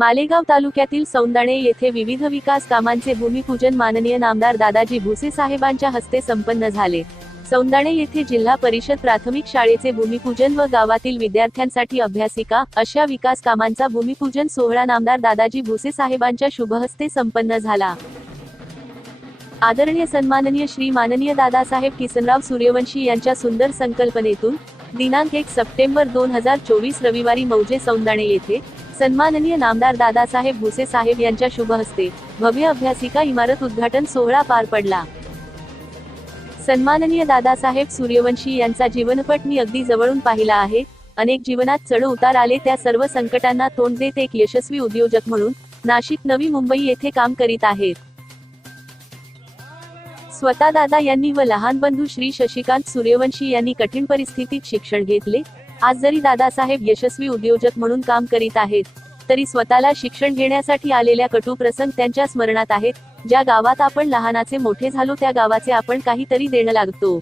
मालेगाव तालुक्यातील सौंदाणे येथे विविध विकास कामांचे भूमिपूजन माननीय नामदार दादाजी भुसे साहेबांच्या हस्ते संपन्न झाले. सौंदाणे येथे जिल्हा परिषद प्राथमिक शाळेचे भूमिपूजन व गावातील विद्यार्थ्यांसाठी अभ्यासिका अशा विकास कामांचा भूमिपूजन सोहळा नामदार दादाजी भुसे साहेबांच्या शुभहस्ते संपन्न झाला. आदरणीय सन्माननीय श्री माननीय दादासाहेब किसनराव सूर्यवंशी यांच्या सुंदर संकल्पनेतून दिनांक एक सप्टेंबर दोन हजार चोवीस रविवारी मौजे सौंदाणे येथे सन्माननीय नामदार दादासाहेब भुसे साहेब यांच्या शुभ हस्ते भव्य अभ्यासिका इमारत उद्घाटन सोहळा पार पडला. सन्माननीय दादासाहेब सूर्यवंशी यांचा जीवनपट मी अगदी जवळून पाहिला आहे. अनेक जीवनात चढ उतार आले त्या सर्व संकटांना तोंड देत एक यशस्वी उद्योजक म्हणून नाशिक नवी मुंबई येथे काम करीत आहेत. स्वतः दादा यांनी व लहान बंधू श्री शशिकांत सूर्यवंशी यांनी कठीण परिस्थितीत शिक्षण घेतले. आज जरी दादासाहेब यशस्वी उद्योजक म्हणून काम करीत आहेत तरी स्वतःला शिक्षण घेण्यासाठी आलेल्या कटू प्रसंग त्यांच्या स्मरणात आहेत ज्या गावात आपण लहानाचे मोठे झालो त्या गावाचे आपण काहीतरी देणं लागतो.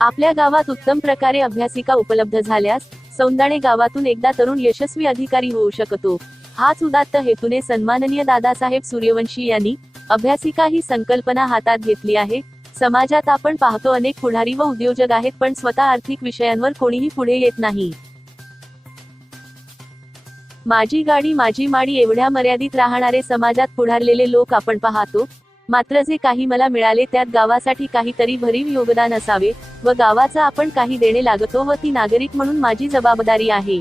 आपल्या गावात उत्तम प्रकारे अभ्यासिका उपलब्ध झाल्यास सौंदाणे गावातून एकदा तरुण यशस्वी अधिकारी होऊ शकतो. हाच उदात्त हेतूने सन्माननीय दादासाहेब सूर्यवंशी यांनी अभ्यासिका ही संकल्पना हातात घेतली आहे समाजात आपण पाहतो अनेक पुढारी व उद्योजक आहेत पण स्वतः आर्थिक विषयांवर कोणीही पुढे येत नाही. माझी गाडी माझी माडी एवढ्या मर्यादित राहणारे समाजात पुढारलेले लोक आपण पाहतो. मात्र जे काही मला मिळाले त्यात गावासाठी काहीतरी भरीव योगदान असावे व गावाचा आपण काही देणे लागतो व ती नागरिक म्हणून माझी जबाबदारी आहे.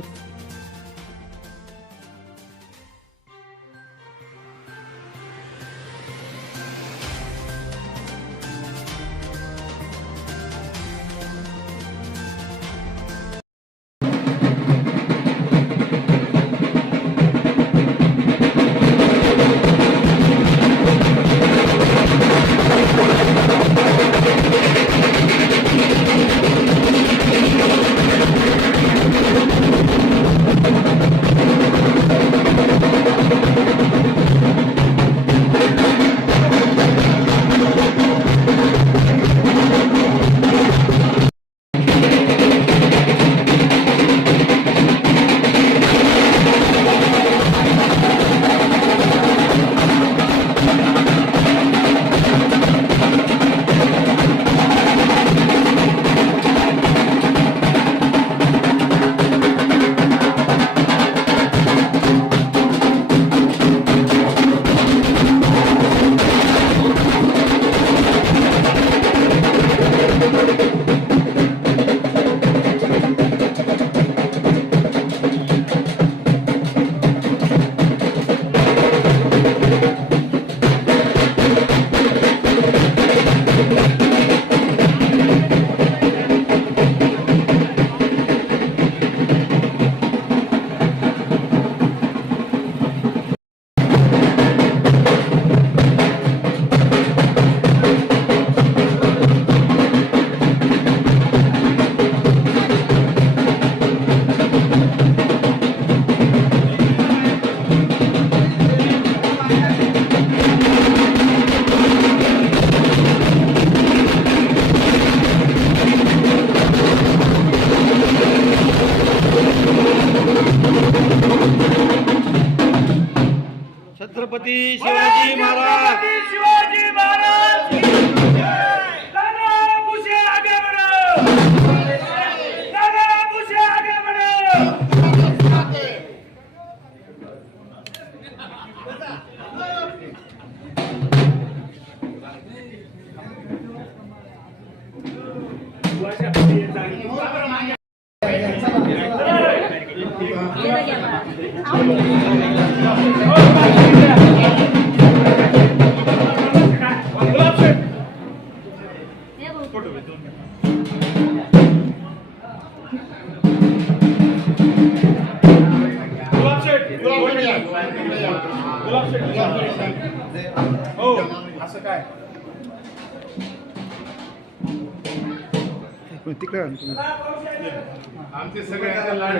आमचे सगळ्यांचे लाड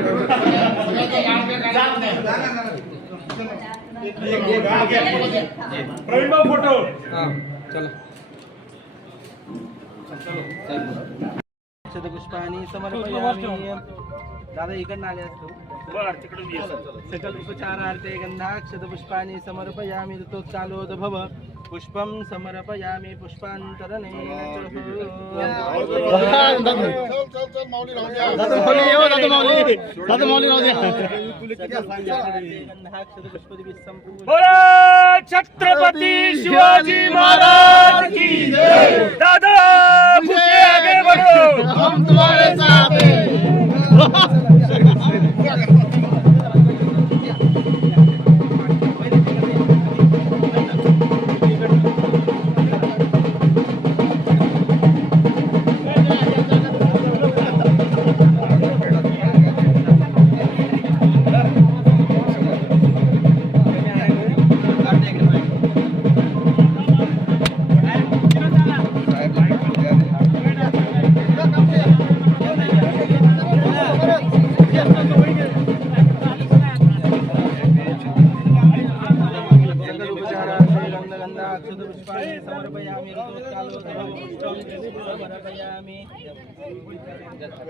प्रवीण भाऊ फोटो. शतपुष्पाणी समर्पयामी दादा इकडनं आले असतो. बर तिकडून ये. सकल उपचारार्थे गंधाक्षत पुष्पाणि समर्पयामि ततोत्कालोद भव पुष्पं समर्पयामि पुष्पान्तरनेन बोला छत्रपती शिवाजी महाराज की जय। दादा खुशी आगे बढ़ो। सकल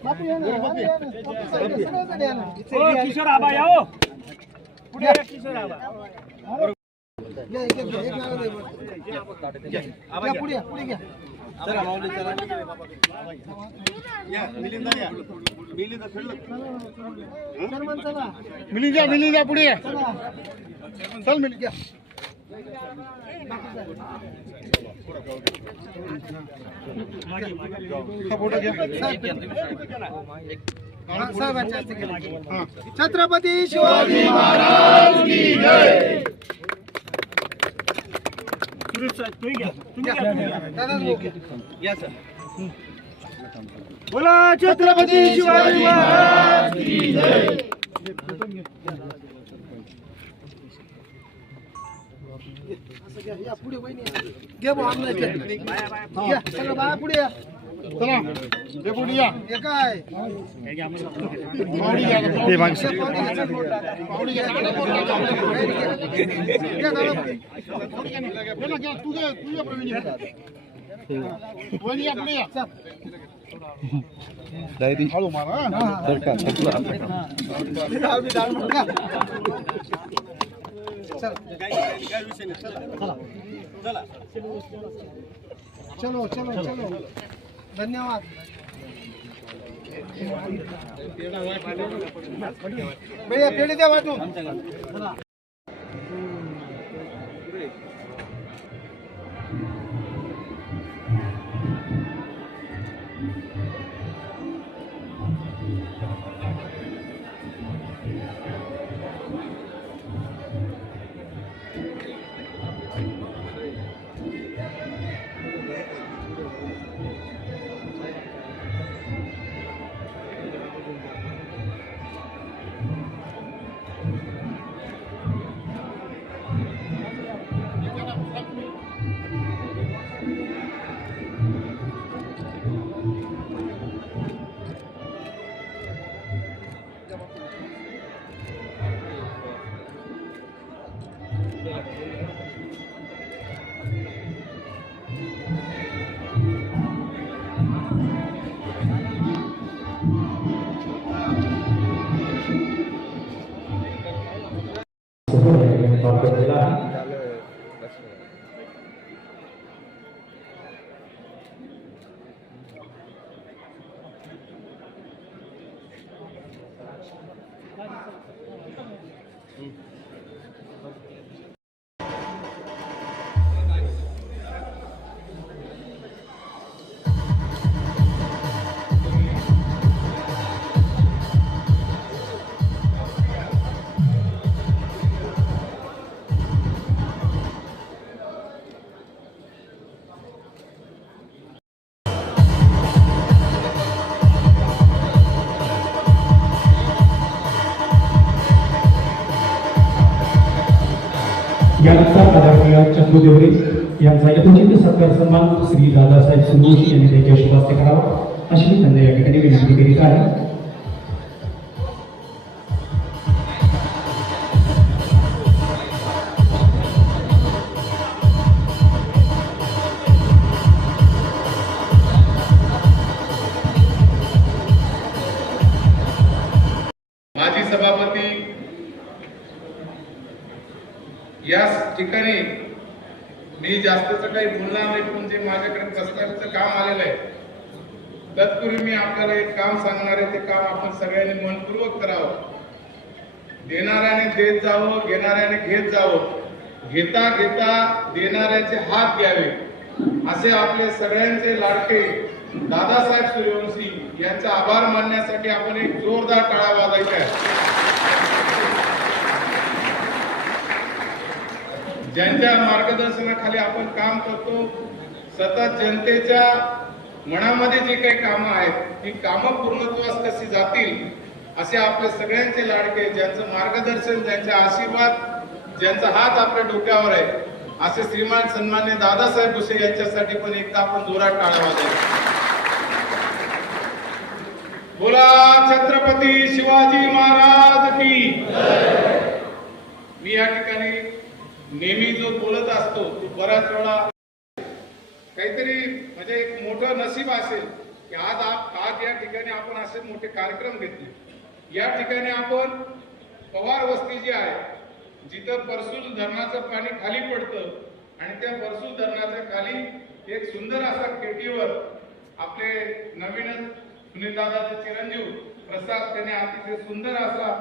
या ना, बापू या ना. बापू सगळे- सगळेजण या ना. ओ किशोर आबा या हो पुढे या, किशोर आबा या, एक- एक- एक नारळ दे बरं. या, पुढे या, पुढे घ्या. चला माऊली चला छत्रपती शिवाजी महाराज की जय. बोला छत्रपती शिवाजी महाराज की जय या, पुढे वहिनी या. घे भाऊ, सगळं बाया पुढे या चला हे पुढे या हे काय माऊली या घ्या. घे ना, घे. तू घे, तू घे प्रवीण. या पुढे या हळू मारा हा. चलो. चलो. चलो. धन्यवाद. भैया पेढे द्या वाटून. देवरे यथोचित सत्कार सन्मान श्री दादासाहेब सुरवशी यांनी शुभास्ते करावा अशी मी विनंती करीत ठिकाणी मी जास्तच काही बोलणार नाही पण जे माझ्याकडे कसं काम आलेलं आहे तत्पूर्वी मी आपल्याला एक काम सांगणार आहे ते काम आपण सगळ्यांनी मनपूर्वक करावं. देणाऱ्याने देत जावं घेणाऱ्याने घेत जावं. घेता घेता देणाऱ्याचे हात घ्यावे असे आपले सगळ्यांचे लाडके दादासाहेब सूर्यवंशी यांचा आभार मानण्यासाठी आपण एक जोरदार टाळा वाजायचा आहे ज्यांच्या मार्गदर्शनाखाली आपण काम करतो सतत जनतेच्या मनामध्ये जी काही कामं आहेत ती कामं पूर्णत्वास कशी जातील असे आपले सगळ्यांचे लाडके ज्यांचं मार्गदर्शन ज्यांचे आशीर्वाद ज्यांचा हात आपल्या डोक्यावर आहे असे श्रीमान सन्मान्य दादासाहेब भुसे यांच्यासाठी पण एकदा आपण जोरात टाळावा बोला छत्रपती शिवाजी महाराज की. मी या ठिकाणी नेहमी जो बोलत असतो तो बराच वेळा काहीतरी म्हणजे एक मोठं नसीब असेल की आज आप आज या ठिकाणी आपण असे मोठे कार्यक्रम घेतले. या ठिकाणी आपण पवार वस्ती जी आहे जिथं परसूल धरणाचं पाणी खाली पडतं आणि त्या परसूल धरणाच्या खाली एक सुंदर असा केटीवर आपले नवीनच सुनील दादाचे चिरंजीव प्रसाद त्याने अतिशय सुंदर असा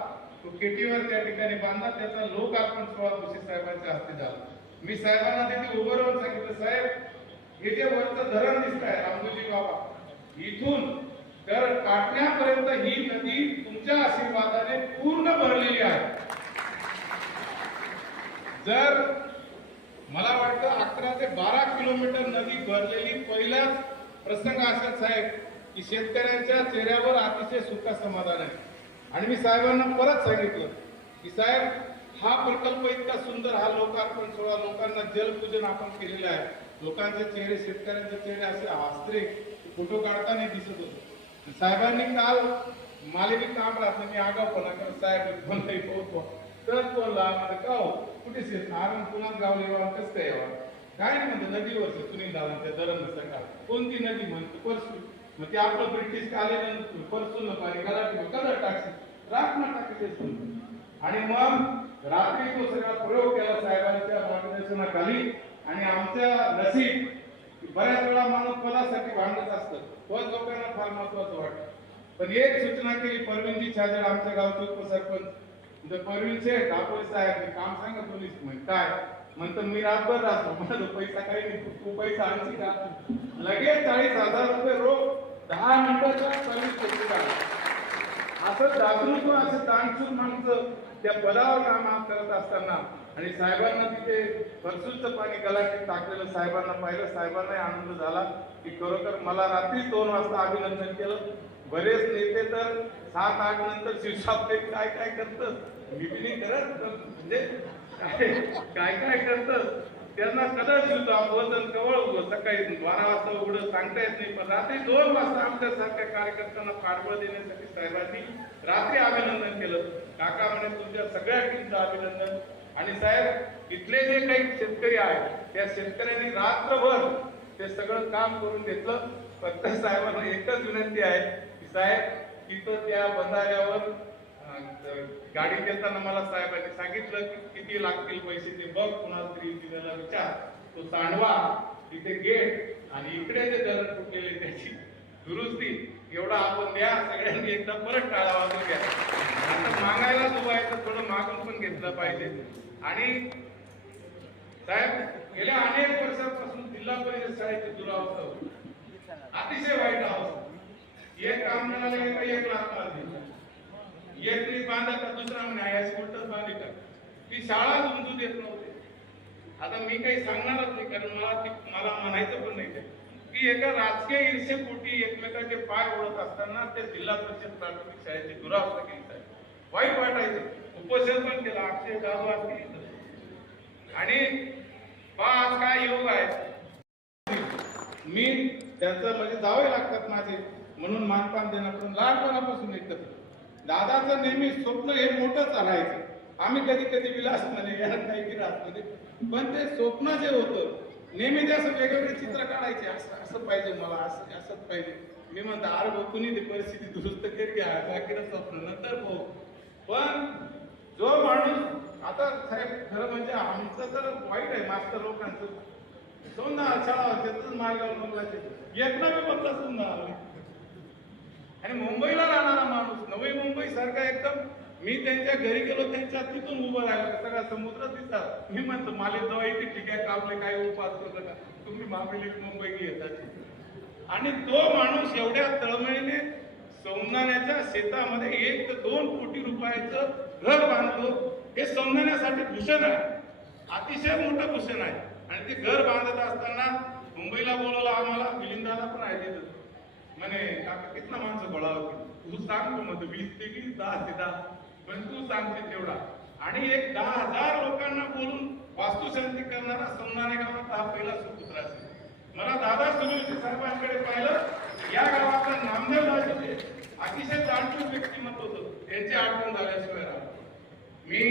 तो केटीवर त्या ठिकाणी बांधला त्याचा लोक अर्पण सोहळा भुसे साहेबांच्या हस्ते झाला. मी साहेबांना तिथे उभं राहून सांगितलं साहेब हे जे वरचं धरण दिसत आहे रामोजी बाबा इथून तर काटण्यापर्यंत ही नदी तुमच्या आशीर्वादाने पूर्ण भरलेली आहे. जर मला वाटतं अकरा ते बारा किलोमीटर नदी भरलेली पहिलाच प्रसंग असा साहेब की शेतकऱ्यांच्या चेहऱ्यावर अतिशय सुख समाधान आहे. आणि मी साहेबांना परत सांगितलं की साहेब हा प्रकल्प इतका सुंदर हा लोकार्पण सोहळा लोकांना जलपूजन आपण केलेलं आहे. लोकांचे चेहरे शेतकऱ्यांचे चेहरे असे आस्त्रे फोटो काढताना दिसत होते. साहेबांनी काल मला बी काम राहतं मी आगावपणा करत साहेब कोणताही पोहोचवा हो. तर बोलला म्हणजे का हो? कुठे शेत आरण पुण्यात गावले यावा कसं काय यावा? काय नाही म्हणते नदीवरचं सुनील दादांच्या दरम्यान सकाळ. कोणती नदी म्हणतो? परसू मग ते आपलं ब्रिटिश काले परसून पाणी कलर कलर टाकशी राख ना टाकते आणि मग रात्री तो सगळा प्रयोग केला साहेबांच्या मार्गदर्शनाखाली. आणि आमच्या नसीब बऱ्याच वेळा माणूस पदासाठी भांडत असतं. तोच लोकांना फार महत्वाचं वाटतं. पण एक सूचना केली परवीनजी छाजेड आमच्या गावचे उपसरपंच. म्हणजे परवीन शेठ आपण साहेब काम सांगा पोलीस म्हणजे काय? म्हणतो मी रातभर राहतो. म्हणतो पैसा काही नाही. तू पैसा आणशी का? लगेच चाळीस हजार रुपये रोख दहा मिनिटाच्या सर्व्हिस पैसे असं जागृत असं दानशूर माणसं त्या पदावर काम करत असताना आणि साहेबांना तिथे परसूचं पाणी गलाटीत टाकलेलं साहेबांना पाहिलं साहेबांनाही आनंद झाला की खरोखर मला रात्रीच दोन वाजता अभिनंदन केलं. बरेच नेते तर सात आठ नंतर शिवसापे काय काय करत मी बी नाही करत म्हणजे काय काय काय करत त्यांना कदाचित शिवतो वजन कवळ उभं सकाळी बारा वाजता उघडं सांगता येत नाही पण रात्री दोन वाजता आमच्या सारख्या कार्यकर्त्यांना पाठबळ देण्यासाठी साहेबांनी रात्री अभिनंदन केलं. काका म्हणे तुमच्या सगळ्या टीमचं अभिनंदन. आणि साहेब इथले जे काही शेतकरी आहेत त्या शेतकऱ्यांनी रात्रभर ते सगळं काम करून घेतलं. फक्त साहेबांना एकच विनंती आहे की साहेब इथं त्या बंधाऱ्यावर गाडी देताना मला साहेबांनी सांगितलं की किती लागतील पैसे ते बघ पुन्हा स्त्री इंजिनियरला विचार. तो सांडवा तिथे गेट आणि इकडे जे धरण फुटलेले त्याची दुरुस्ती एवढा आपण द्या सगळ्यांनी एकदा परत टाळा वाजून घ्या. आता मागायला उभं आहे तर थोडं मागून पण घेतलं पाहिजे. आणि साहेब गेल्या अनेक वर्षांपासून जिल्हा परिषद शाळेची दुरावस्था होती. अतिशय वाईट अवस्था. एक काम मिळालं एक लाख एक मी बांधा का दुसरा म्हणे याची उलटच बांधली का ती शाळा समजू देत नव्हते. आता मी काही सांगणारच नाही कारण मला ती मला म्हणायचं पण नाही ते. की एका राजकीय ईर्षेपोटी एकमेकांचे पाय ओढत असताना ते जिल्हा परिषद प्राथमिक शाळेची दुरावस्था केली साहेब. वाईट वाटायचं. उपोषण पण केलं आठशे गाव आणि पहा आज काय योग आहे? मी त्यांचं म्हणजे जावे लागतात माझे म्हणून मानपान देणं पण लहानपणापासून एकत्र. दादाचं नेहमी स्वप्न हे मोठं चालायचं आम्ही कधी कधी विलासमध्ये यात काही विलासमध्ये. पण ते स्वप्न जे होतं नेहमी ते असं वेगवेगळे चित्र काढायचे. असं असं पाहिजे मला असं असंच पाहिजे. मी म्हणतो अरे भाऊ कुणी ती परिस्थिती दुरुस्त करी घ्या बाकीचं स्वप्न नंतर भाऊ पण जो माणूस आता साहेब खरं म्हणजे आमचं तर वाईट आहे मास्तर लोकांचं. सोना शाळा त्यातच मार्गावर बंगलाचे एक नव्हे बंगला सुंदर आला आणि मुंबईला राहणारा माणूस नवी मुंबई सारखा एकदम मी त्यांच्या घरी गेलो त्यांच्या तिथून उभं राहिलं. सगळा समुद्र दिसतात मी म्हणतो माले जवळ इथे ठीक आहे कापले काय उपास करू का? तुम्ही मामिली मुंबई येतात. आणि तो माणूस एवढ्या तळमळीने सौंदाण्याच्या शेतामध्ये एक ते दोन कोटी रुपयाचं घर बांधतो. हे सौंदाण्यासाठी भूषण आहे. अतिशय मोठं भूषण आहे. आणि ते घर बांधत असताना मुंबईला बोलवलं आम्हाला मिलिंदाला पण आहे तिथं म्हणे काका कितना माणसं गोळा होती तू सांग तू वीस ते वीस दहा ते दहा. पण तू सांगते तेवढा. आणि एक दहा हजार लोकांना बोलून वास्तुशांती करणारा सोमनाणे गावात हा पहिला सुपुत्र असेल. मला दादा सुनीलजी साहेबांकडे पाहिलं या गावाचा नामदेव राजे अतिशय जाणून व्यक्तिमत्व होतं. त्यांची आठवण झाल्याशिवाय राहत मी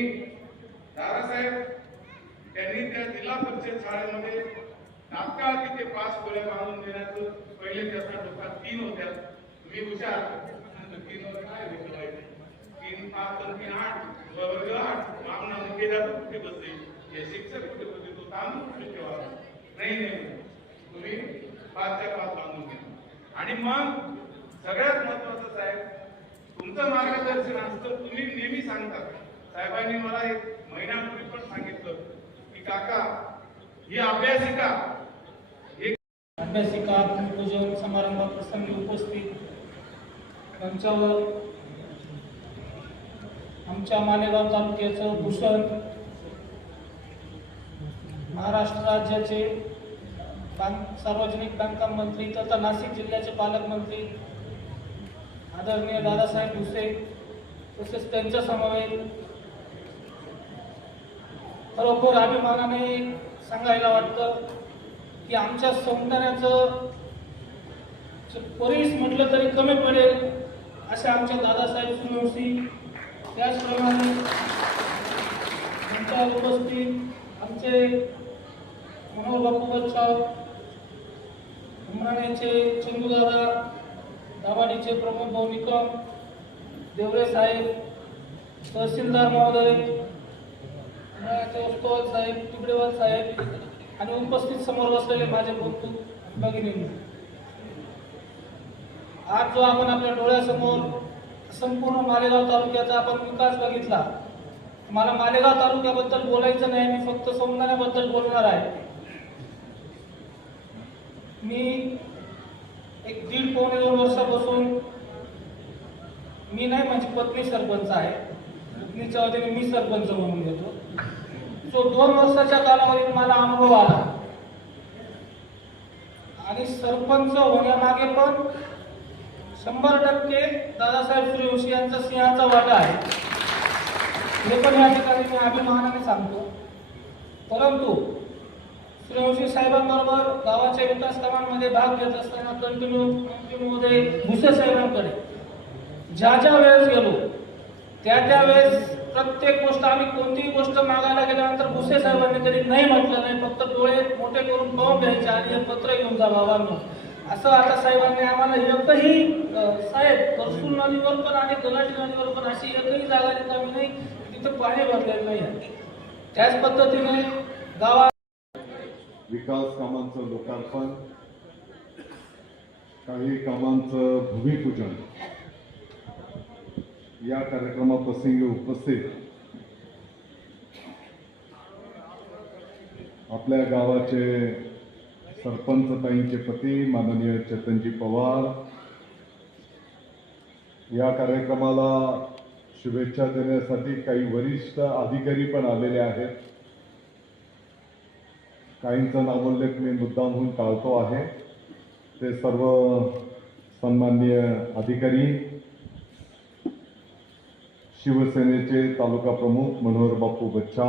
दादासाहेब त्यांनी त्या जिल्हा परिषद शाळेमध्ये तात्काळ तिथे पाच गोळ्या बांधून देण्याचं पहिले त्याचा डोका तीन होत्या. मी हुशार. तीन वर काय विकलं तीन पाच तर तीन आठ. वर्ग आठ. मामना मुख्य कुठे बसले? हे शिक्षक कुठे बसले? तो तांदूळ कुठे ठेवा नाही नाही. तुम्ही पाचच्या पाच बांधून घ्या. आणि मग सगळ्यात महत्वाचं साहेब तुमचं मार्गदर्शन असतं तुम्ही नेहमी सांगता. साहेबांनी मला एक महिन्यापूर्वी पण सांगितलं की काका ही अभ्यासिका अभ्यासिका भूमिपूजन समारंभाप्रसंगी उपस्थित. मंचावर आमच्या मालेगाव तालुक्याचं भूषण महाराष्ट्र राज्याचे बांध सार्वजनिक बांधकाम मंत्री तथा नाशिक जिल्ह्याचे पालकमंत्री आदरणीय दादासाहेब भुसे तसेच त्यांच्या समवेत खरोखर अभिमानाने सांगायला वाटतं की आमच्या सौंदर्याचं च- परीस म्हटलं तरी कमी पडेल असे आमच्या दादासाहेब सुनवशी त्याचप्रमाणे आमच्या उपस्थित आमचे मनोहर बापू बच्चाव उमराण्याचे चंदूदादा दाभाडीचे प्रमोद भाऊ निकम देवरे साहेब तहसीलदार महोदय उमराण्याचे उस्तवाल साहेब तुकडेवाल साहेब आणि उपस्थित समोर बसलेले माझे बंधू भगिनी आज जो आपण आपल्या डोळ्यासमोर संपूर्ण मालेगाव तालुक्याचा आपण विकास बघितला मला मालेगाव तालुक्याबद्दल बोलायचं नाही मी फक्त सौंदर्याबद्दल बोलणार आहे. मी एक दीड पावणे दोन वर्षापासून मी नाही माझी पत्नी सरपंच आहे. पत्नीच्या वतीने मी सरपंच म्हणून घेतो जो दोन वर्षाच्या कालावधीत मला अनुभव आला. आणि सरपंच होण्यामागे पण शंभर टक्के दादासाहेब सूर्यवंशी यांचा सिंहाचा वाटा आहे. हे पण या ठिकाणी मी अभिमानाने सांगतो. परंतु सूर्यवंशी साहेबांबरोबर गावाच्या विकास कामांमध्ये भाग घेत असताना कंटिन्यू मंत्री भुसे साहेबांकडे. ज्या ज्या वेळेस गेलो त्या त्या वेळेस प्रत्येक गोष्ट आम्ही कोणतीही गोष्ट मागायला गेल्यानंतर भुसे साहेबांनी कधी नाही म्हटलं नाही फक्त डोळे मोठे करून पाहून घ्यायचे आणि हे पत्र घेऊन जा बाबांनो. असं आता साहेबांनी आम्हाला एकही साहेब परसूल नदीवर पण आणि गलाटी नदीवर पण अशी एकही जागा रिकामी नाही तिथं पाणी भरलेलं नाही आहे. त्याच पद्धतीने गावात विकास कामांचं लोकार्पण काही कामांचं भूमिपूजन. या कार्यक्रमाप्रसंगी उपस्थित आपल्या गावाचे सरपंच ताईंचे पती माननीय चेतनजी पवार. या कार्यक्रमाला शुभेच्छा देण्यासाठी काही वरिष्ठ अधिकारी पण आलेले आहेत. काहींचा नामोल्लेख मी मुद्दामहून टाळतो आहे. ते सर्व सन्माननीय अधिकारी शिवसेनेचे तालुका प्रमुख मनोहर बापू बच्चा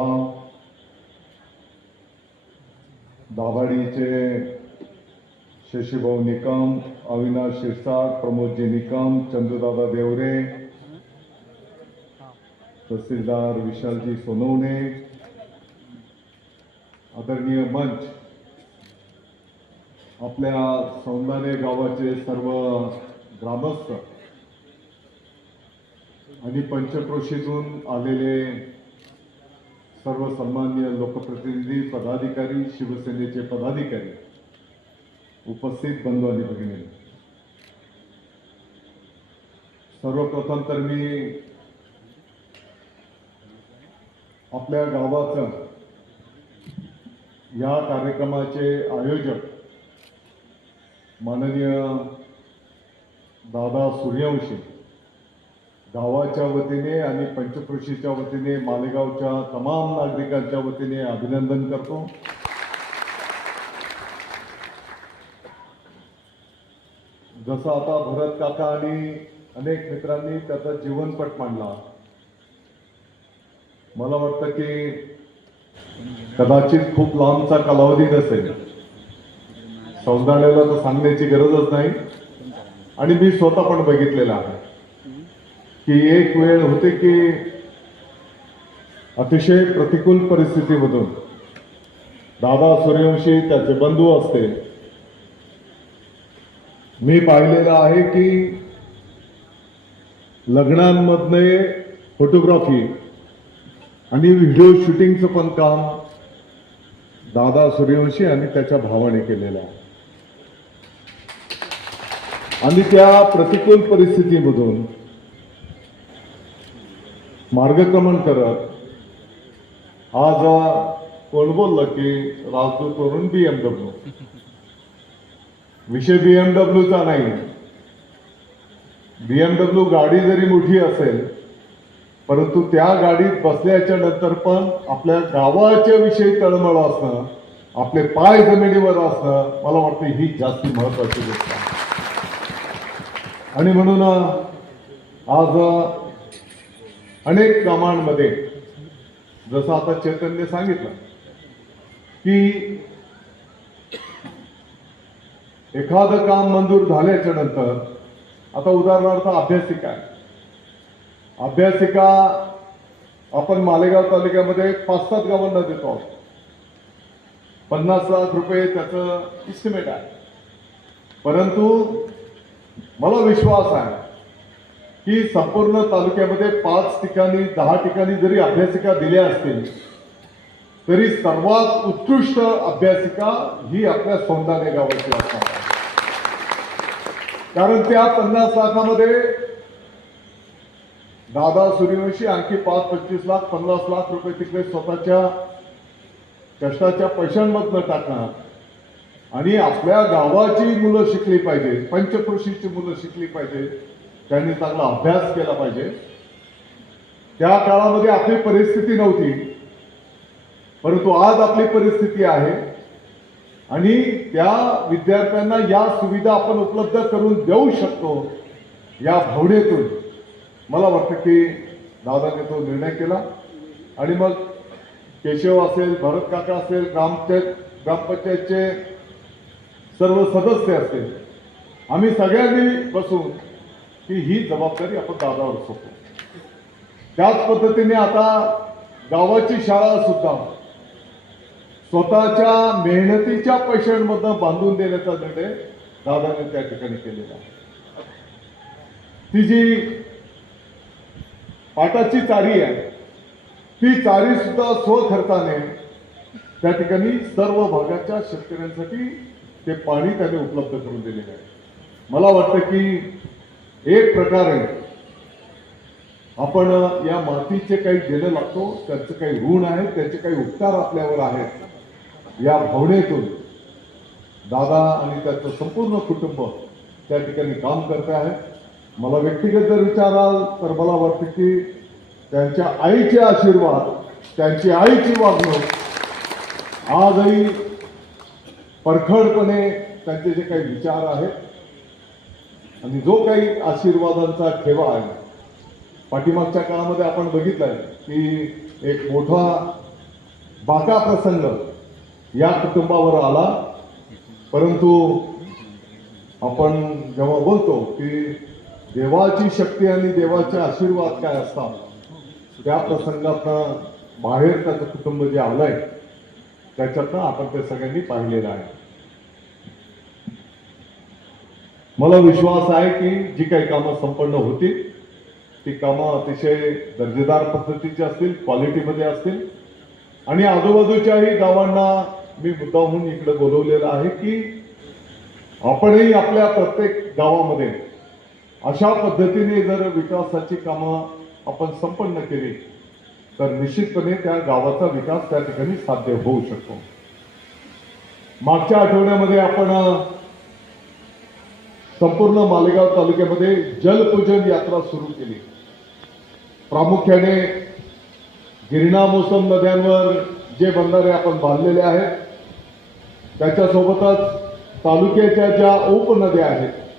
दाभाडीचे शशीभाऊ निकम अविनाश शिरसाट प्रमोदजी निकम चंद्रदादा देवरे तहसीलदार विशालजी सोनवणे आदरणीय मंच आपल्या सौंदाने गावाचे सर्व ग्रामस्थ आणि पंचक्रोशीतून आलेले सर्व सन्मान्य लोकप्रतिनिधी पदाधिकारी शिवसेनेचे पदाधिकारी उपस्थित बंधू आणि भगिनी सर्वप्रथम तर मी आपल्या गावाचं या कार्यक्रमाचे आयोजक माननीय दादा सूर्यवंशी गावाच्या वतीने आणि पंचक्रोशीच्या वतीने मालेगावच्या तमाम नागरिकांच्या वतीने अभिनंदन करतो. जसं आता भरत काका आणि अनेक मित्रांनी त्याचा जीवनपट मांडला. मला वाटतं की कदाचित खूप लांबचा कालावधी नसेल. सौंदर्याला तर सांगण्याची गरजच नाही. आणि मी स्वतः पण बघितलेला आहे. की एक वेळ होते की अतिशय प्रतिकूल परिस्थितीमधून दादा सूर्यवंशी त्याचे बंधू असते. मी पाहिलेलं आहे की लग्नांमधले फोटोग्राफी आणि व्हिडिओ शूटिंगचं पण काम दादा सूर्यवंशी आणि त्याच्या भावाने केलेलं आहे. आणि त्या प्रतिकूल परिस्थितीमधून मार्गक्रमण करत आज कोण बोललं की राजदूतवरून बीएमडब्ल्यू विषय बीएमडब्ल्यूचा नाही. बीएमडब्ल्यू गाडी जरी मोठी असेल परंतु त्या गाडीत बसल्याच्या नंतर पण आपल्या गावाच्या विषयी तळमळ असणं आपले पाय जमिनीवर असणं मला वाटतं ही जास्त महत्वाची गोष्ट आहे. आणि म्हणून आज अनेक कामांमध्ये जसं आता चैतन्य सांगितलं की एखादं काम मंजूर झाल्याच्यानंतर आता उदाहरणार्थ अभ्यासिका. आहे अभ्यासिका आपण मालेगाव तालुक्यामध्ये पाच सात गावांना देतो आहोत. पन्नास लाख रुपये त्याचं इस्टिमेट आहे. परंतु मला विश्वास आहे की संपूर्ण तालुक्यामध्ये पाच ठिकाणी दहा ठिकाणी जरी अभ्यासिका दिल्या असतील तरी सर्वात उत्कृष्ट अभ्यासिका ही आपल्या सोंदाने गावाची असणार. कारण त्या पन्नास लाखामध्ये दादा सूर्यवंशी आणखी पाच पंचवीस लाख पन्नास लाख रुपये तिकडे स्वतःच्या कष्टाच्या पैशांमधनं टाकणार. आणि आपल्या गावाची मुलं शिकली पाहिजे पंचकृषीची मुलं शिकली पाहिजे. त्यांनी चांगला अभ्यास केला पाहिजे. त्या काळामध्ये आपली परिस्थिती नव्हती. परंतु आज आपली परिस्थिती आहे. आणि त्या विद्यार्थ्यांना या सुविधा आपण उपलब्ध करून देऊ शकतो या भावनेतून. मला वाटतं की दादाने तो निर्णय केला. आणि मग केशव असेल भरत काका असेल ग्रामपंचायत ग्रामपंचायतचे सर्व सदस्य असतील आम्ही सगळ्यांनी बसून की ही जबाबदारी आपण दादावर सोपू त्याच पद्धतीने आता गावाची शाळा सुद्धा स्वतःच्या मेहनतीच्या पैशांमधनं बांधून देण्याचा निर्णय दादाने त्या ठिकाणी केलेला आहे. ती जी पाटाची चारी आहे ती चारी सुद्धा स्वखर्चाने त्या ठिकाणी सर्व भागाच्या शेतकऱ्यांसाठी ते पाणी त्याने उपलब्ध करून दिलेलं आहे. मला वाटतं की एक प्रकारे आपण या मातीचे काही देणं लागतो त्यांचं काही ऋण आहे त्याचे काही उपचार आपल्यावर आहेत. या भावनेतून दादा आणि त्याचं संपूर्ण कुटुंब त्या ठिकाणी काम करते आहे. मला व्यक्तिगत जर विचाराल तर मला वाटतं की त्यांच्या आईचे आशीर्वाद त्यांची आईची वागणूक आजही परखडपणे त्यांचे जे काही विचार आहेत आणि जो काही आशीर्वादांचा ठेवा आहे पाठीमागच्या काळामध्ये आपण बघितलंय की एक मोठा बाका प्रसंग या कुटुंबावर आला. परंतु आपण जेव्हा बोलतो की देवाची शक्ती आणि देवाचे आशीर्वाद काय असतात त्या प्रसंगातनं बाहेर त्याचं कुटुंब जे आलंय त्याच्यातनं आपण ते सगळ्यांनी पाहिलेलं आहे. मला विश्वास आहे की जी काही कामं संपन्न होतील ती कामं अतिशय दर्जेदार पद्धतीची असतील क्वालिटीमध्ये असतील. आणि आजूबाजूच्याही गावांना मी मुद्दाहून इकडे बोलवलेलं आहे की आपणही आपल्या प्रत्येक गावामध्ये अशा पद्धतीने जर विकासाची कामं आपण संपन्न केली तर निश्चितपणे त्या गावाचा विकास त्या ठिकाणी साध्य होऊ शकतो. मागच्या आठवड्यामध्ये आपण संपूर्ण मालेगाव तालुक्यामध्ये जलपूजन यात्रा सुरू केली. प्रामुख्याने गिरणा मोसम नद्यांवर जे बंधारे आपण बांधलेले आहेत त्याच्यासोबतच तालुक्याच्या ज्या उपनद्या आहेत